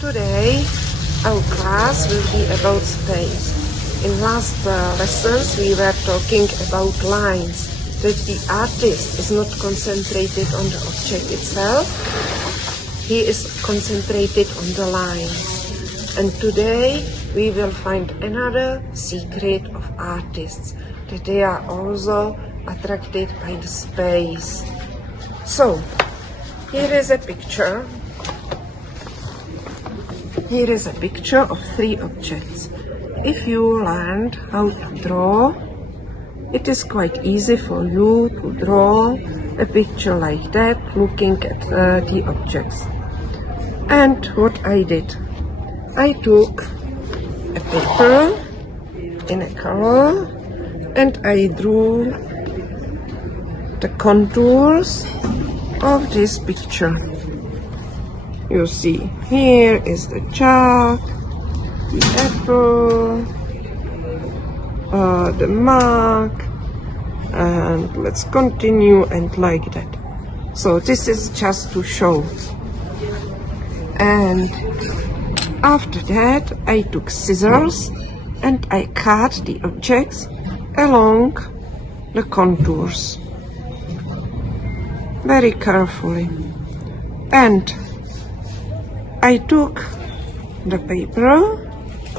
Today our class will be about space. In last lessons we were talking about lines, that the artist is not concentrated on the object itself, he is concentrated on the lines. And today we will find another secret of artists, that they are also attracted by the space. So, here is a picture. Here is a picture of three objects. If you learned how to draw, it is quite easy for you to draw a picture like that, looking at the objects. And what I did, I took a paper in a color and I drew the contours of this picture. You see, here is the chalk, the apple, the mark, and let's continue and like that. So this is just to show. And after that I took scissors and I cut the objects along the contours very carefully. And I took the paper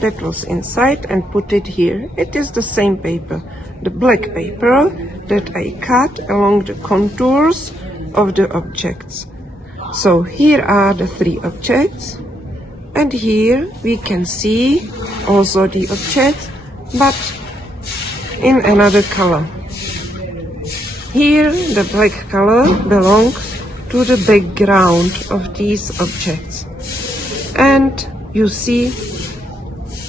that was inside and put it here. It is the same paper, the black paper that I cut along the contours of the objects. So here are the three objects, and here we can see also the objects, but in another color. Here the black color belongs to the background of these objects. And you see,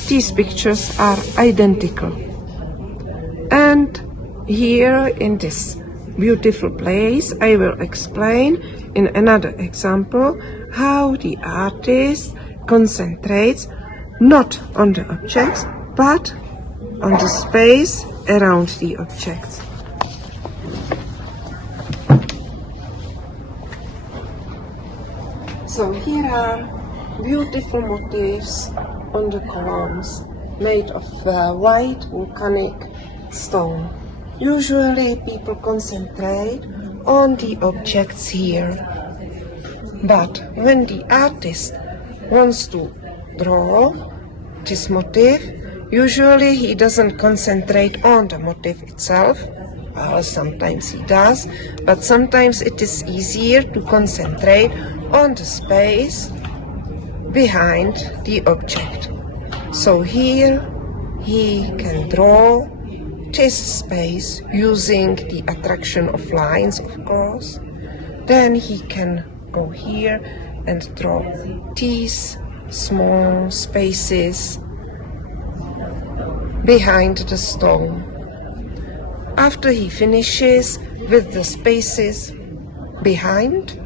these pictures are identical. And here in this beautiful place, I will explain in another example how the artist concentrates not on the objects, but on the space around the objects. So here are beautiful motifs on the columns made of white volcanic stone. Usually people concentrate on the objects here, but when the artist wants to draw this motif, usually he doesn't concentrate on the motif itself. Well, sometimes he does, but sometimes it is easier to concentrate on the space behind the object. So here he can draw this space using the attraction of lines, of course. Then he can go here and draw these small spaces behind the stone. After he finishes with the spaces behind,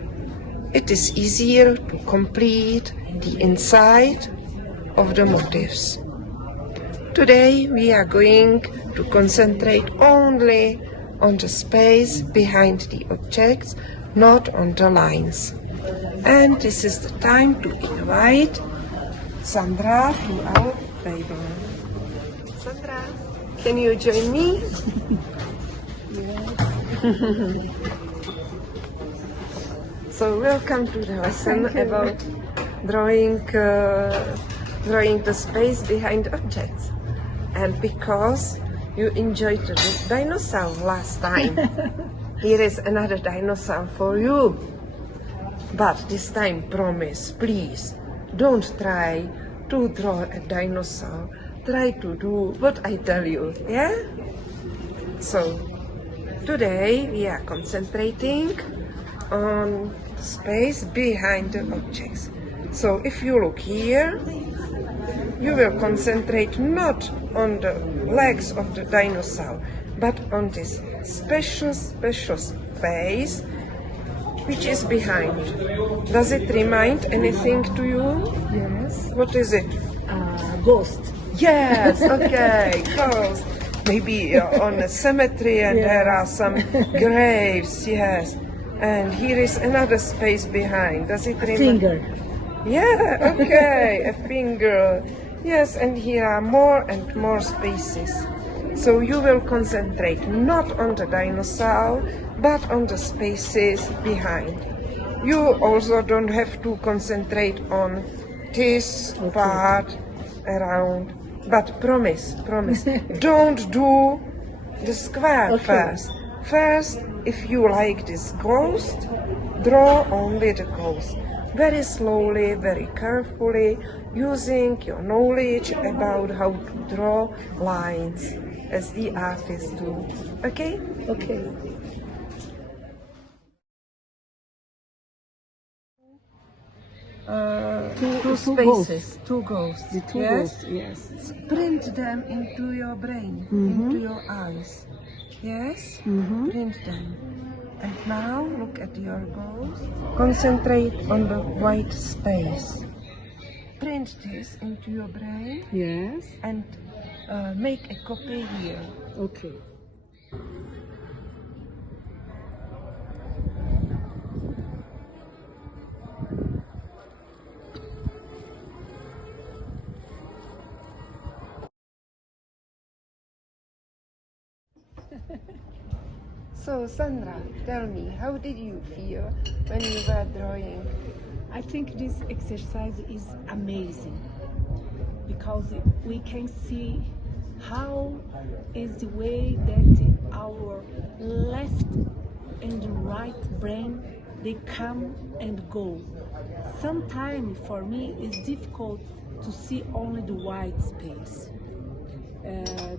it is easier to complete the inside of the motifs. Today we are going to concentrate only on the space behind the objects, not on the lines. And this is the time to invite Sandra to our table. Sandra, can you join me? Yes. So welcome to the lesson about drawing the space behind objects. And because you enjoyed the dinosaur last time, here is another dinosaur for you. But this time, promise, please, don't try to draw a dinosaur. Try to do what I tell you, yeah? So, today we are concentrating on the space behind the objects. So if you look here, you will concentrate not on the legs of the dinosaur, but on this special space which is behind. Does it remind anything to you? Yes. What is it? Ghost. Yes, okay, ghost. Maybe on a cemetery and Yes. there are some graves, yes. And here is another space behind. Does it remind? Singer. Yeah, okay, a finger. Yes, and here are more and more spaces. So you will concentrate not on the dinosaur, but on the spaces behind. You also don't have to concentrate on this part around, but promise, don't do the square first. First, if you like this ghost, draw only the ghost. Very slowly, very carefully, using your knowledge about how to draw lines, as the artists do. Okay? Okay. Two spaces, two ghosts. The two yes? ghosts, yes. Print them into your brain, into your eyes. Yes? Print them. And now look at your ghost. Concentrate on the white space. Print this into your brain Yes. and make a copy here. Okay. So Sandra, tell me, how did you feel when you were drawing? I think this exercise is amazing because we can see how is the way that our left and right brain they come and go. Sometimes for me it's difficult to see only the white space.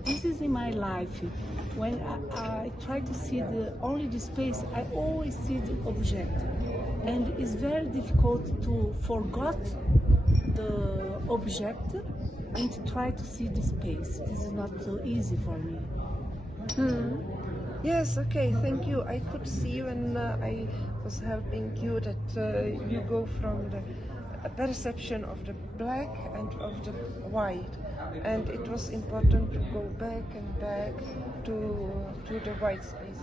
This is in my life. When I try to see only the space, I always see the object, and it's very difficult to forget the object and to try to see the space. This is not so easy for me. Yes, okay, thank you. I could see when I was helping you that you go from the perception of the black and of the white, and it was important to go back and back to the white space.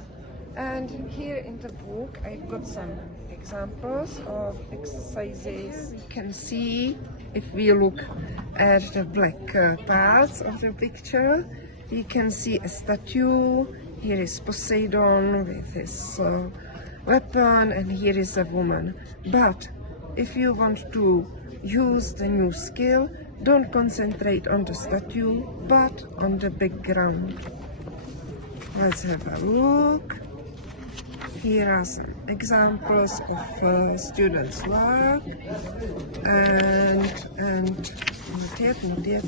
And here in the book I've got some examples of exercises. You can see, if we look at the black parts of the picture, you can see a statue. Here is Poseidon with his weapon, and here is a woman. But if you want to use the new skill, don't concentrate on the statue, but on the background. Let's have a look. Here are some examples of students' work, and not yet.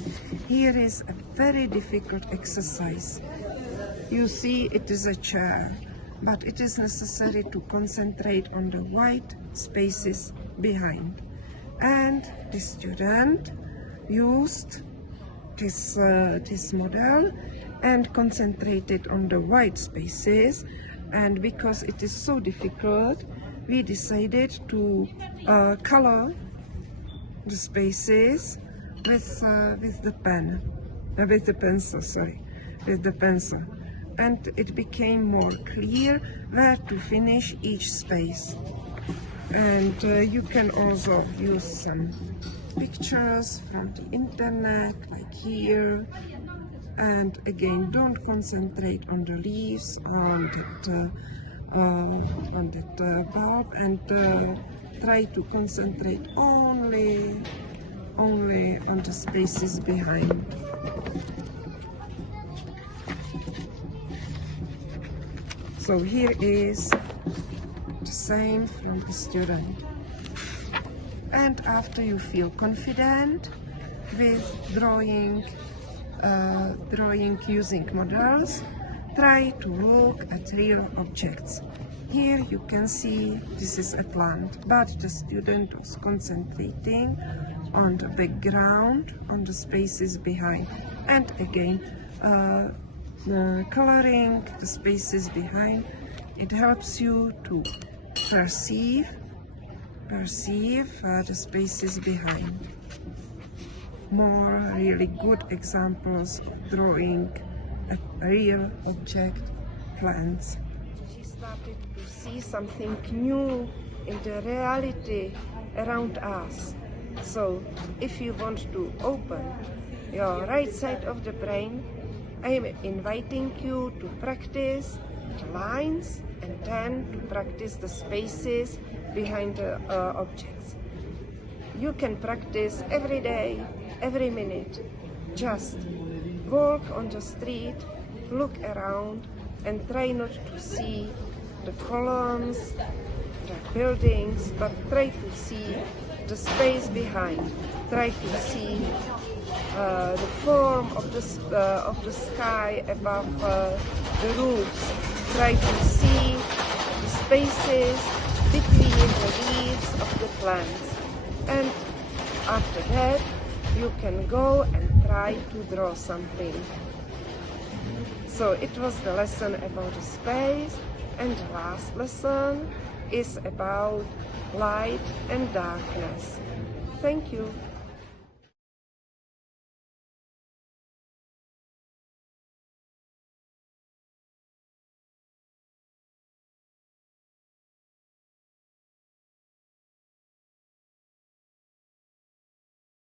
Here is a very difficult exercise. You see, it is a chair, but it is necessary to concentrate on the white spaces behind. And the student used this model and concentrated on the white spaces. And because it is so difficult, we decided to color the spaces with the pencil, and it became more clear where to finish each space. And you can also use some pictures from the internet, like here. And again, don't concentrate on the leaves, on that bulb, and try to concentrate only on the spaces behind. So here is the same from the student. And after you feel confident with drawing using models, try to look at real objects. Here you can see this is a plant, but the student was concentrating on the background, on the spaces behind. And again, coloring the spaces behind, it helps you to perceive the spaces behind. More really good examples of drawing a real object, plants. She started to see something new in the reality around us. So if you want to open your right side of the brain, I am inviting you to practice the lines and then to practice the spaces behind the objects. You can practice every day, every minute. Just walk on the street, look around, and try not to see the columns, the buildings, but try to see the space behind. Try to see the form of the sky above the roofs. Try to see the spaces between the leaves of the plants. And after that, you can go and try to draw something. So it was the lesson about the space, and the last lesson is about light and darkness. Thank you.